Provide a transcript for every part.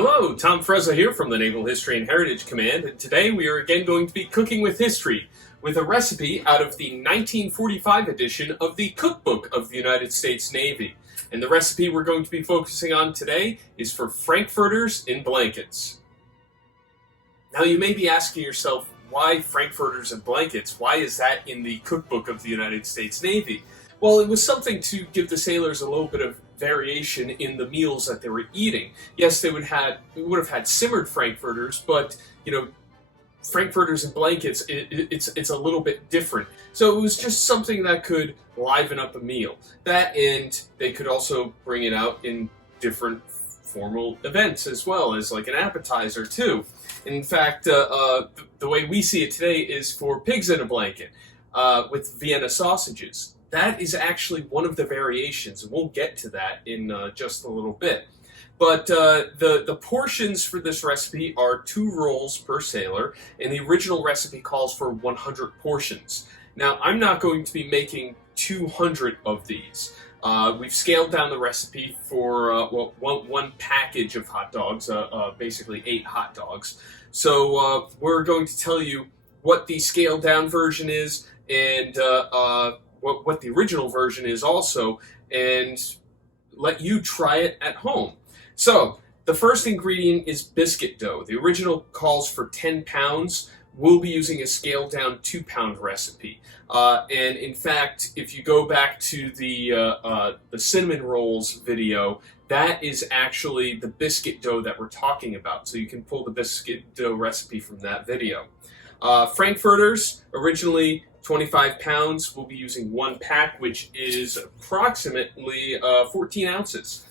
Hello, Tom Frezza here from the Naval History and Heritage Command, and today we are again going to be cooking with history, with a recipe out of the 1945 edition of the Cookbook of the United States Navy. And the recipe we're going to be focusing on today is for Frankfurters in blankets. Now you may be asking yourself, why Frankfurters in blankets? Why is that in the Cookbook of the United States Navy? Well, it was something to give the sailors a little bit of variation in the meals that they were eating. Yes, they would have had simmered Frankfurters, but Frankfurters in blankets, it's a little bit different. So it was just something that could liven up a meal. That, and they could also bring it out in different formal events as well as like an appetizer too. In fact, the way we see it today is for pigs in a blanket with Vienna sausages. That is actually one of the variations, and we'll get to that in just a little bit. But the portions for this recipe are 2 rolls per sailor, and the original recipe calls for 100 portions. Now, I'm not going to be making 200 of these. We've scaled down the recipe for one package of hot dogs, basically 8 hot dogs. So we're going to tell you what the scaled down version is, and what the original version is also, and let you try it at home. So, the first ingredient is biscuit dough. The original calls for 10 pounds. We'll be using a scaled down 2-pound recipe. And in fact, if you go back to the cinnamon rolls video, that is actually the biscuit dough that we're talking about. So you can pull the biscuit dough recipe from that video. Frankfurters, originally 25 pounds, we'll be using 1 pack, which is approximately 14 ounces.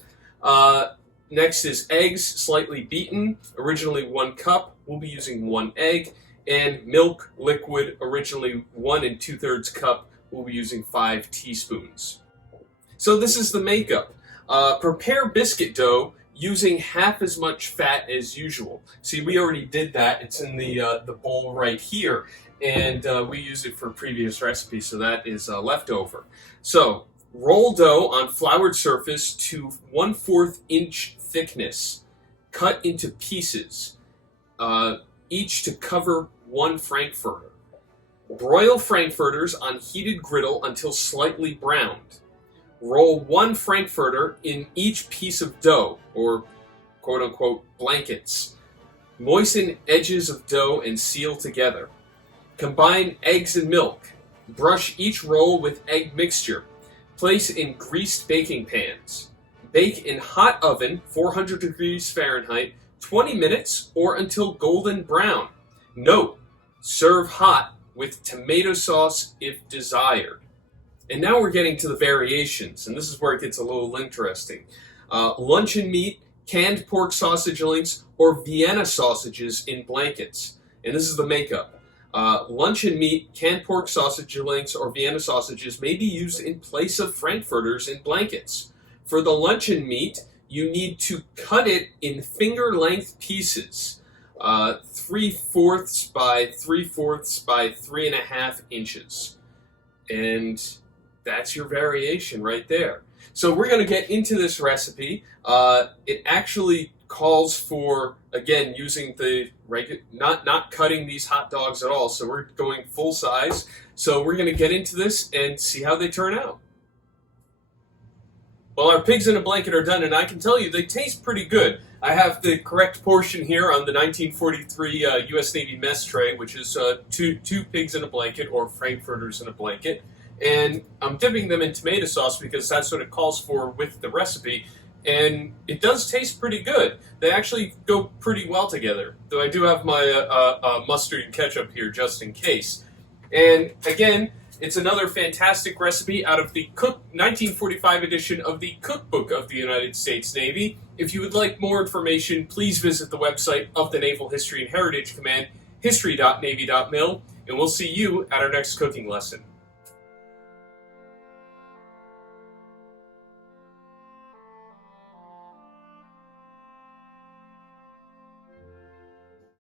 Next is eggs, slightly beaten, originally 1 cup, we'll be using 1 egg, and milk, liquid, originally 1 2/3 cup, we'll be using 5 teaspoons. So this is the makeup. Prepare biscuit dough using half as much fat as usual. See, we already did that. It's in the bowl right here, and we used it for previous recipes, so that is leftover. So, roll dough on floured surface to 1/4 inch thickness. Cut into pieces, each to cover 1 frankfurter. Broil frankfurters on heated griddle until slightly browned. Roll 1 frankfurter in each piece of dough, or quote-unquote blankets. Moisten edges of dough and seal together. Combine eggs and milk. Brush each roll with egg mixture. Place in greased baking pans. Bake in hot oven, 400 degrees Fahrenheit, 20 minutes or until golden brown. Note, serve hot with tomato sauce if desired. And now we're getting to the variations, and this is where it gets a little interesting. Luncheon meat, canned pork sausage links, or Vienna sausages in blankets. And this is the makeup. Luncheon meat, canned pork sausage links, or Vienna sausages may be used in place of Frankfurters in blankets. For the luncheon meat, you need to cut it in finger-length pieces, 3/4 by 3/4 by 3.5 inches. And that's your variation right there. So we're going to get into this recipe. It actually calls for, again, using the not cutting these hot dogs at all. So we're going full size. So we're going to get into this and see how they turn out. Well, our pigs in a blanket are done, and I can tell you they taste pretty good. I have the correct portion here on the 1943 U.S. Navy mess tray, which is two pigs in a blanket, or Frankfurters in a blanket. And I'm dipping them in tomato sauce because that's what it calls for with the recipe. And it does taste pretty good. They actually go pretty well together. Though I do have my mustard and ketchup here just in case. And again, it's another fantastic recipe out of the 1945 edition of the Cookbook of the United States Navy. If you would like more information, please visit the website of the Naval History and Heritage Command, history.navy.mil, and we'll see you at our next cooking lesson.